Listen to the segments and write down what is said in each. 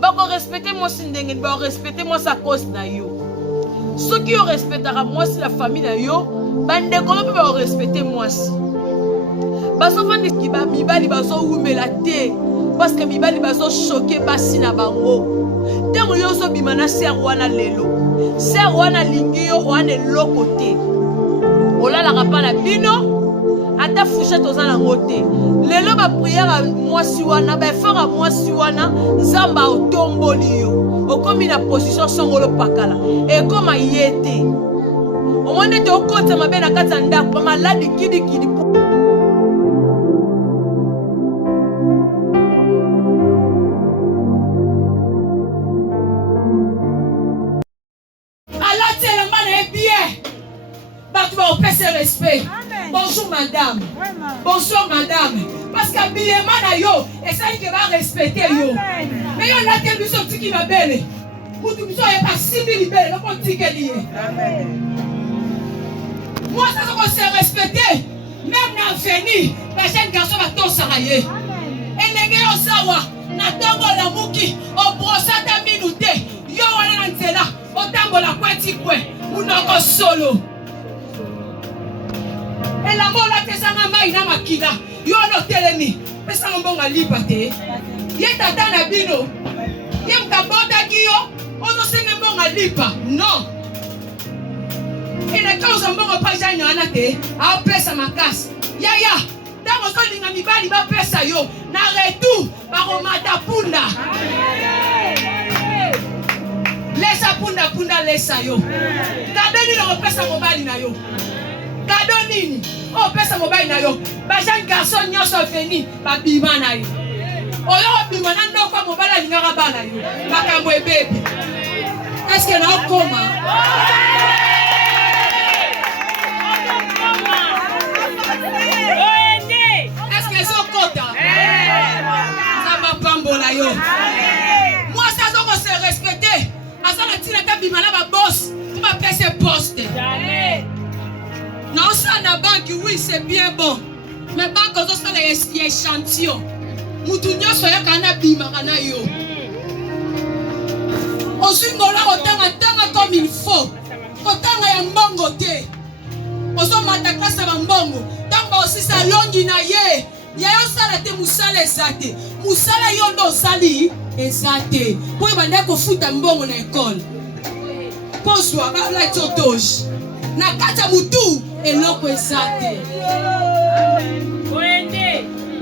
Bako respecter moi si ndenge, bako respecter moi sa cause na yo. Ceux qui respectera moi si la famille na yo, bande kolo pe bako respecter moi si. Baso fandi ki ba mibali baso umela te parce que mibali baso choquer basi na bango. Tango yo so bimana ser wana lelo. Ser wana lingi yo wana lokote. Olala kapana bino. Ata fouchette aux alangote. Lelo ba prière à moi si wana, ba faire à moi si wana, zamba au tomboli yo. O comme la position songolo pakala. Et comme yete. O monde te okota mabe na katanda pa malade kidi kidi. Allah te la main bien. Bah tu vas au respect. Bonjour madame. Bonsoir madame. Parce que billement na yo, et ça il va respecter yo. Mais on a quel biso qui va belle. Pour tout biso est pas 6000 belle, donc on dit que lié. Moi ça on se respecter. Même dans fini, la jeune garçon va tout s'arrailler. Et les gars on sawa, na tango la muki, on brosse ta minute. Yo on est là, on tango la kwati kwe. Unoko solo. Et la mort là, t'es un maï na makila. Yo no telemi. Mais ça on va libérer. Yé tata na bino. Yé mtabota kiyo. On ne sait même pas lipa. Non. Et les causes on va pas jamais en atte. A pesa makas. Ya ya. Dans mon sol n'inga mibali ba pesa yo. Na retou. Baromata punda. Laisse punda punda laisse yo. Kadeni le pesa mobali na yo. Cadeau nini? Oh, pesa mobile na yo. Ba jeune garçon nyonso veni, ba bima na yo. Oyo bima na ndo kwa mobile lingara bana yo. Makambo ebebe. Est-ce que na okoma? Est-ce que so kota? Ça va pambola yo. Moi ça on se respecter. Asa na tina ka bima na ba boss, tu vas passer poste. Jamais. Non, ça na banque, oui, c'est bien bon. Mais banque, ça c'est échantillon. Moutounio soya kana bima kana yo. Osu ngola otanga tanga comme il faut. Otanga ya mbongo te. Oso mata classe ba mbongo. Tanga aussi sa longi na ye. Ya yo sala te musala ezate. Musala yo ndo sali ezate. Po ibanda ko futa mbongo na école. Poswa ba la totoge. Na kata mutu eloko ezate.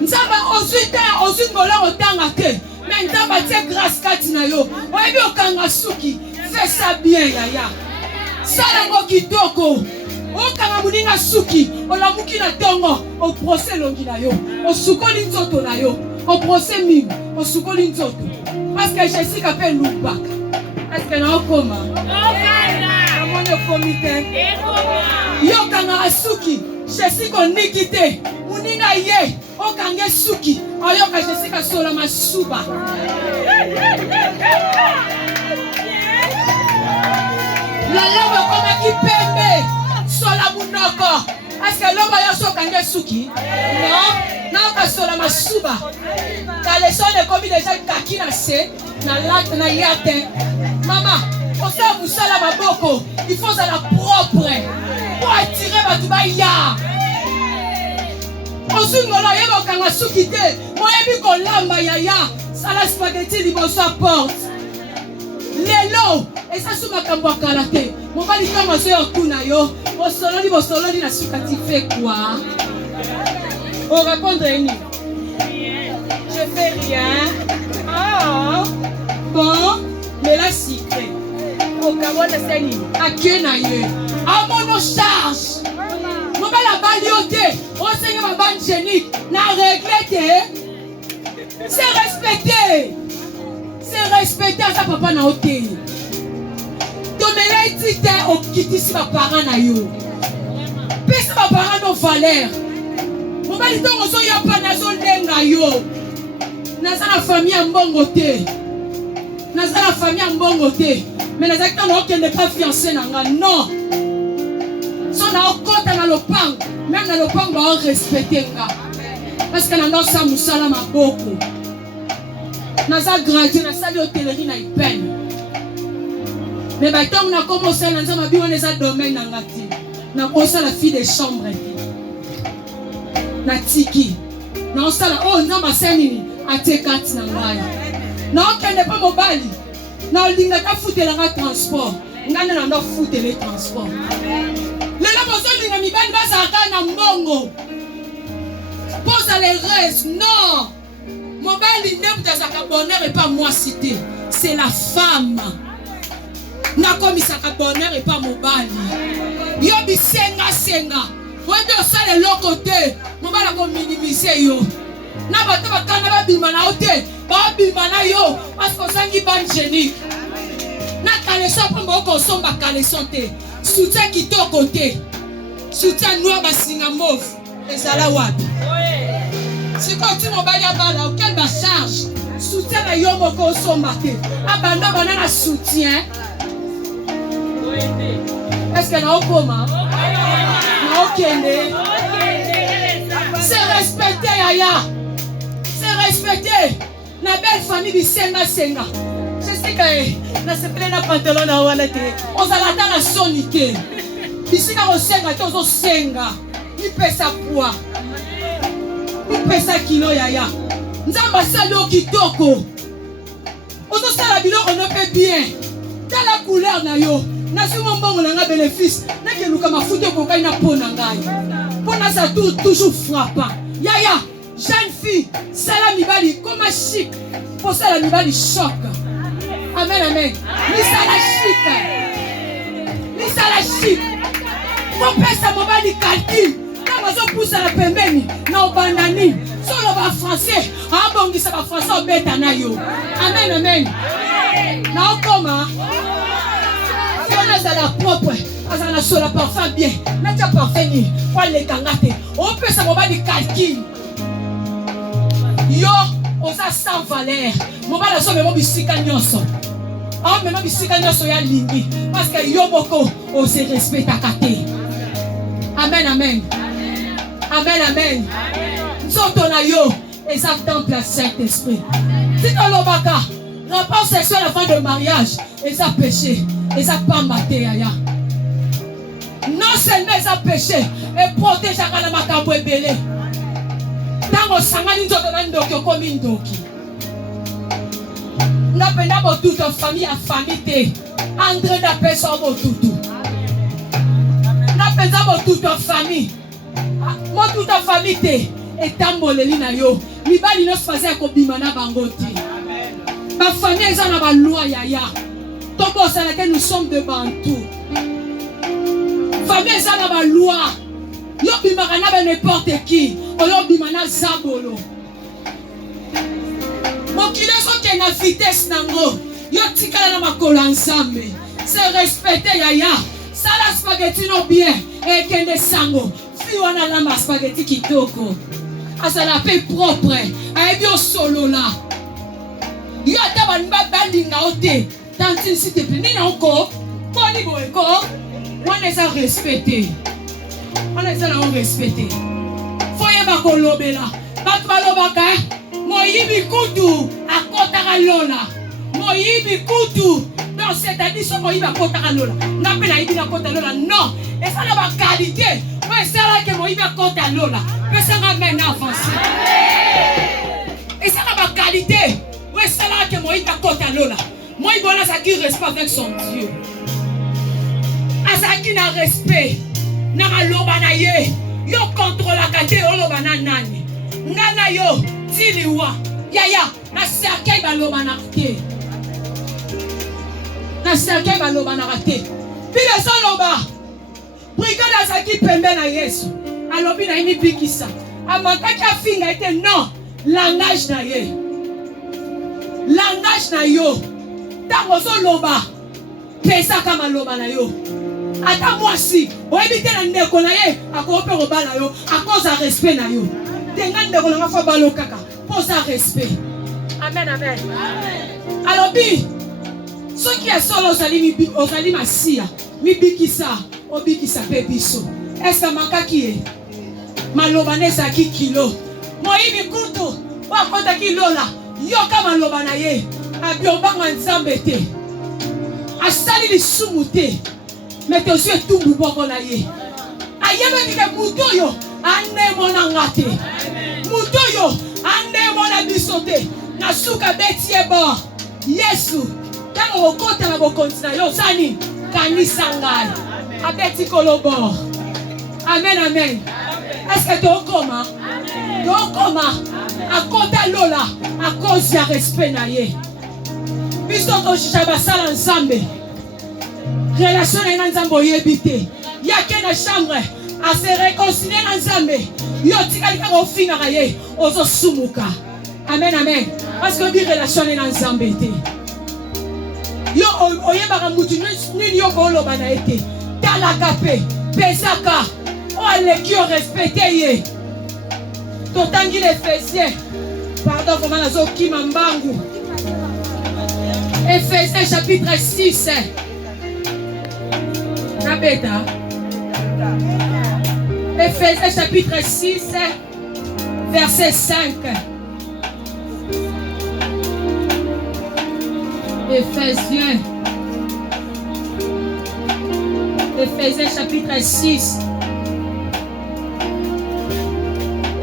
Nzamba ozuita ozungola otanga te. Mais nzamba tie grâce kati na yo. Oyebi okanga suki. Fais ça bien yaya. Sala ngo kitoko. Okanga muninga suki. Olamuki na tongo. O procès longi na yo. O sukoli nzoto na yo. O procès mingi. O sukoli nzoto. Parce que Jessica fait lubaka. Est-ce que na okoma? Mon comité. Yo kanga asuki. Jessica nikite. Muninga ye. Okanga suki. Oyoka Jessica sola masuba. La love koma kipembe. Sola munoko. Est-ce que l'homme a so kanga suki? Non. Na ka sola masuba. Ta leçon de comme déjà kaki na se na lat na yate. Maman, on sait vous ça la maboko. Il faut ça la propre pour attirer votre baïa. On se ngola yeba kanga sukite. Moi ebi ko lamba yaya. Sala spaghetti liboso porte. Lelo, et ça sous ma kambo karate. Mon mari comme so yo kuna yo. Bosololi na sukati fait quoi? On répondre ni. Je fais rien. Ah. Bon, mais là secret. Au Cameroun de Séni. À qui na ye? À mon charge. Mon la balioté. On sait ma bande génique. Na regretté. C'est respecté. C'est respecté à sa papa na hôtel. Tomela dit au kiti si ma parent na yo. Pèse ma parent nos valeurs. Mon mari donc on so ya pa na zo lenga yo. Na sa famille en bongo te. Na sa famille en bongo te. Mais les acteurs qui n'est pas fiancé non. Si on a encore dans le pan, même dans le pan, on va respecter. Parce que nous sommes musala maboko. naza gradué nasali hôtellerie na IPEN mais batongo na commencé na nzamba bi wana eza domaine na ngati na kosala fille de chambre na tiki na osala oh nzamba senini atekati na ngai na okende pa mobali na olinga ka futela nga transport ngana na ndo futele transport lelo bozolinga mibali bazalaka na mbongo pose les restes non mobali ne butazaka bonheur et pas moi cité c'est la femme na komisaka bonheur et pas mobali yo bisenga senga wende osala eloko te mobali ako minimiser yo na bato bakana babima na yo te babima na yo parce que osangi bane génique na kaleson mpo mboko osomba kaleson te soutien kitoko te soutien noir basinga mauve ezala wapi sikoyo ti mobali abala okel bacharge soutien na yo moko osomba te abanda bana na soutien est-ce que naokoma naokende c'est respecté yaya c'est respecté na belle famille bisenga senga je sais que na sepele na pantalon na wana te ozala ta na soni te bisika kosenga te ozosenga mipesa poids mipesa kilo yaya nzamba asali yo kitoko ozosala biloko no mpe bien tala couleur na yo nasimo mbongo na nga bénéfice nakeluka mafuta ekokai na mpo na ngai mpo naza toujours frappant yaya jeune fille sala mibali koma chic mpo sala mibali choc amen amen lisala chic mopesa mobali calcul ntango azopusana pembeni na obandani solo bafrançais abongisa bafrançais obeta na yo amen amen naokoma azala propre azala na sola parfum bien natia parfum nini po alekanga te opesa mobali calcul yo oza sans valeur mobali azomema bisika nyonso aomema bisika nyonso ya lingi parce que yo moko ose respectaka te amen amen amen amen nzoto na yo eza temple ya Saint-Esprit tikolobaka rapport sexuel avant de mariage eza péché eza pamba te yaya non seulement eza péché eprotégeaka na makambo ebele ntango osangani nzoto na ndoki okomi ndoki napenda botutu famille ya famille te andre napesa botutu napenza botutu famille motutu famille te etamboleli na yo mibali nyonso baza ya kobima na bango te bafamille eza na baloi yaya tobosana te nous sommes de bantu famille eza na baloi yo bimaka na n'importe qui oyo bima na zabolo mokili ezokende na vitesse nango yo tikala na makolo ya nzambe c'est respecté yaya sala spaghetti no bien ekende sango fi wana alamba spaghetti kitoko azala mpe propre ayebi osolola yo ata balingi balinga o te tantine s'il te plaît nini oko poni boyeko wana eza respecté wana eza nango respecté fo yeba kolobela bato balobaka moyibi kutu akotaka lola moyibi kutu non c'est-à-dire so moyibi akotaka lola nga mpe nayibi nakota lola non eza na bakalite oyo esalaki moyibi akota lola pesanga mene avance eza na bakalite oyo esalaki moyibi akota lola moyibi wana azalaki respect avec son Dieu azalaki na respect na maloba na ye yo kontrolaka te oloba na nani nga na yo tiliwa yaya na cercueil balobanaka te na cercueil balobanaka te bile ezoloba brigade azalaki pembe na Yesu alobi na ye mibikisa amakaki afinga ete non langage na yo ntango ozoloba pesaka maloba na yo ata mwasi oyebi te na ndeko na ye akope kobala yo akoza respect na yo tenga ndeko na nga fo balo kaka posa respect amen amen alobi soki esolo ozali masiya mibikisa obikisa mpe biso ese makaki ye maloba ne ezalaki kilo moyibi kutu oyo akotaki lola yoka maloba na ye abiombanga nzambe te asali lisumu te mais tosi etumbu boko na ye ayebaki ke mutu oyo anemona nga te mutu oyo anemona biso te na suka beti ye bor Yesu ntango okota na bokonzi na yo osani kanisa ngai abeti kolobo amen amen est-ce que tokoma akota lola à cause ya respect na ye biso toshisha basala nzambe relation na ye na nzambe oyebi te yake na chambre a se réconcilier na nzambe yo tikali kaka ofingaka ye ozosumuka amen amen parce que di relation na ye na nzambe te yo oyebaka mutu nini yo kooloba na ye te talaka pe pesaka o aleki yo respecte ye totangi l'Éphésiens pardon comment nazokima mbangu Éphésiens chapitre 6 Nabeta Éphésiens chapitre 6 verset 5 Éphésiens chapitre 6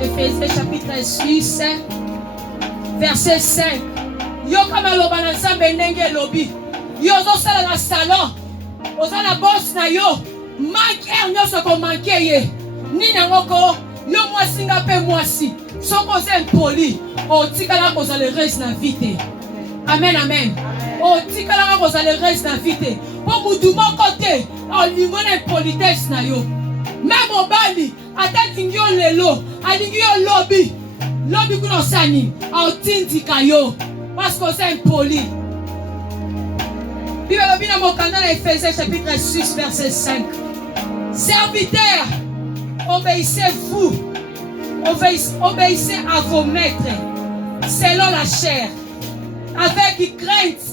Éphésiens chapitre 6 verset 5 yo kama loba na nzambe ndenge lobi yo ozosala na salon oza na boss na yo manquer nyonso komanke ye nini yango ko yo mwasi nga mpe mwasi soko oza impoli otikala kozala reste na vie te amen amen otikala kozala reste na vie te mpo mutu moko te olingo na impolitesse na yo même mobali ata lingi yo lelo alingi yo lobi kuna osani aotindika yo parce que oza impoli Bible lobi na mokanda na Éphésiens chapitre 6 verset 5 serviteurs obéissez à vos maîtres selon la chair avec crainte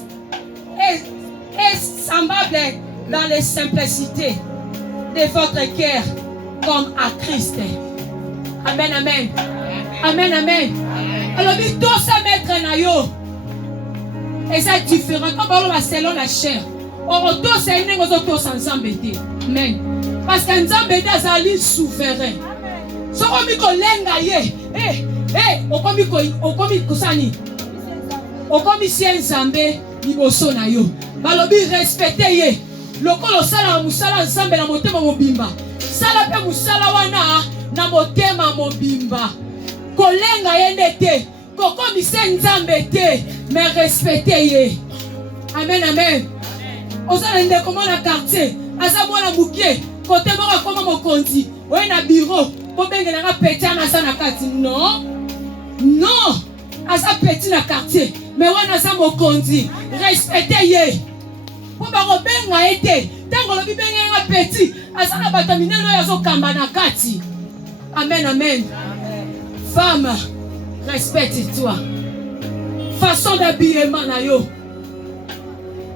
et semblable dans les simplicités de votre cœur comme à Christ. Amen, amen. Amen, amen. Alors, tous ces maîtres na yo, et c'est différent. Comme on va selon la chair. On tous c'est une chose tous ensemble. Amen. Parce que ensemble est azali souverain. So komi ko lenga ye. Okomi kusani. Okomi si nzambe liboso na yo. Balobi respecter ye. Lokolo sala musala nzambe na motema mobimba. Sala pe musala wana na motema mobimba. Kolenga ye ndete. Kokomi se nzambe te. Mais respecter ye. Amen, amen. Osala nde comment na quartier. Asa mwana mukie. Kote moko koma mokonzi. Oye na bureau. Bobenge na petit na sa na kati. Non. Non. Asa petit na quartier. Mais wana sa mokonzi. Respecter ye. Po ba robenga ete. Tango lobi benga nga petit. Asa na batamine no yazo kamba na kati. Amen, amen. Femme, respecte-toi. Façon d'habillement na yo.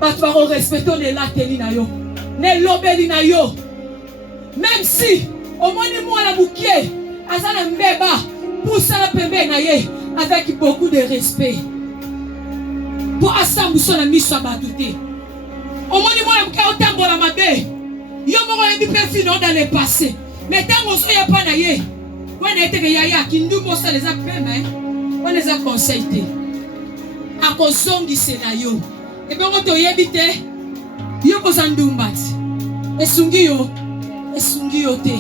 Bato bako respecto ne lateli na yo. Ne lobeli na yo. Même si omoni mwana mukie azala mbeba poussa la pembe na ye avec beaucoup de respect. Pour asambuso na miso bato te. Omoni mwana mukie otambola mabe. Yo moko yebi pe fino dans le passé. Mais tango so ya pa na ye. Wana ete ke yaya kindumo sa les apeme. Wana les a conseillé. Akozongise na yo. Et bien quand oyebi te yo kozandumbati. Esungi yo te.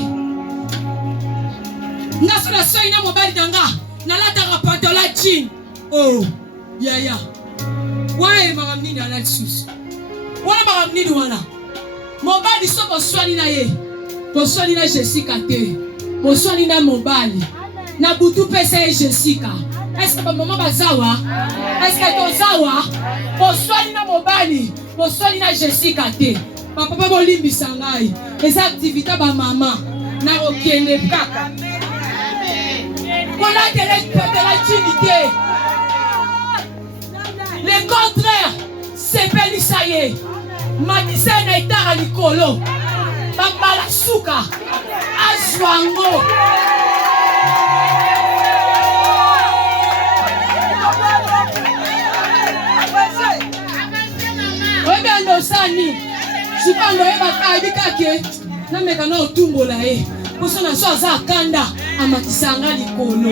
Nga sola so ina mobali danga na lata pantola jean. Oh, yaya. Wana ema nini ala sus. Wana ba nini wana. Mobali so boswani na ye. Boswani na Jessica te. Boswani na mobali. Na butu pesa Jessica. Est-ce que maman bazawa? Est-ce que tozawa? Boswani na mobali. Boswani na Jessica te. Papa bolimbi sangai. Les activités ba maman na okende kaka. Voilà que respect de la dignité. Le contraire, c'est Belisaye. Matisse na itara likolo. Bambala suka. Azwango. bosani. Sipando eba kabikake. Na meka na otumbola e. Poso na so aza kanda amatisanga likolo.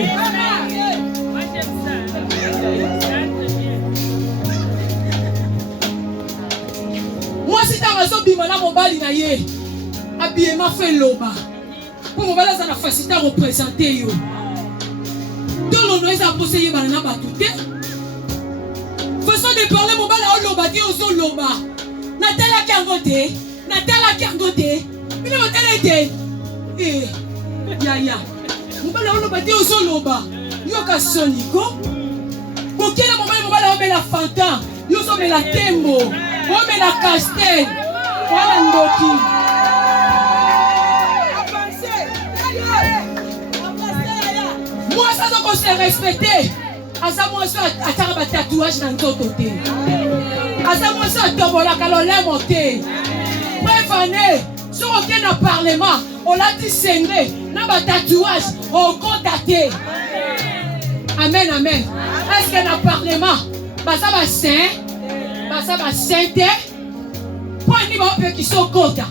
Moi si tanga zo bima na mobali na ye. Habillement fait loba. Pour mobali za na facilité représenter yo. Tout le monde a posé yé banana batute. Façon de parler mobali a loba ti ozo loba. Natala kangote, Natala kangote. Bino matala ete. Ya. Mobali a loba ti ozo loba. Yo ka soniko. Kokela mobali a la fanta. Yo so me la tembo. O me la castel. Wala ndoki. Moi, ça doit se respecter. Asa moi, ça a un tatouage dans ton côté. Asa moi, ça a tombola kalolé monté. Prévenez, sur aucun parlement, on l'a dit saigné, n'a pas tatouage, on contacté. Amen, amen. Est-ce qu'il y a un parlement? Bah ça va saint, bah ça va sainté. Pour un niveau qui sont contents.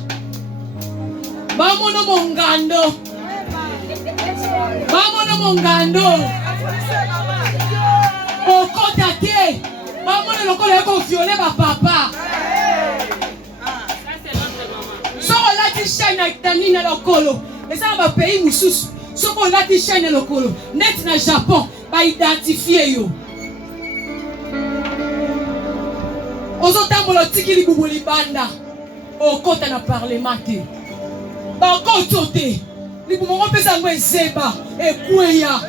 Bah mon ngando. Maman mongando au contacté maman le collègue ko violer ma papa so on l'a dit chaîne na Italie na lokolo et ça va pays mususu so on l'a dit chaîne na lokolo net na Japon ba identifier yo ozotambola tikili bubuli banda au kota na parlement te ba kotote li bumongo pesa ngwe zeba ekweya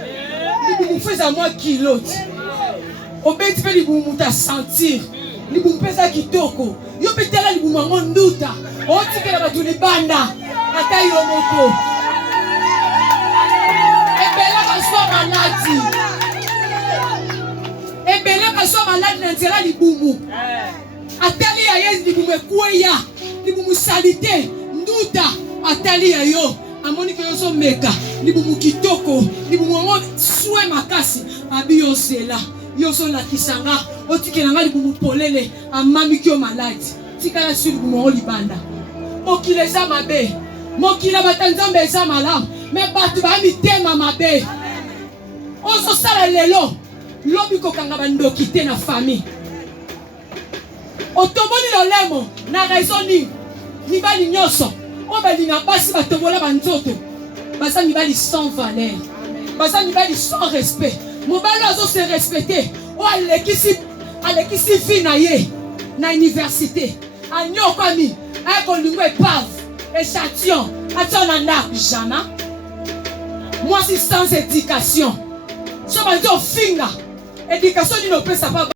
li bumu feza moi kilote obeti pe li bumu ta sentir li bumu pesa kitoko yo petela li bumongo nduta otikela batu li banda ata yo moko ebela ka so maladi na nzela li bumu atali ya yezi li bumu ekweya li bumu salite nduta atali ya yo amoni que yo meka libumu kitoko libumu ngo soin makasi abi yo sela yo so la kisanga otikela nga libumu polele amami ki yo malade tikala sur libumu ngo libanda mokile za mabe mokila batanzambe za malamu mais batu ba mitema mabe ozo sala lelo lobi kokanga bandoki te na famille otomoni lolemo na raison ni bali nyoso on va dire basi batombola banzoto basa ni bali sans valeur basa ni bali sans respect mobali azo se respecter o alekisi fi na ye na université anyo kwami ako lingwe pave échantillon atona na jana moi si sans éducation so ba do finga éducation ni no pesa pa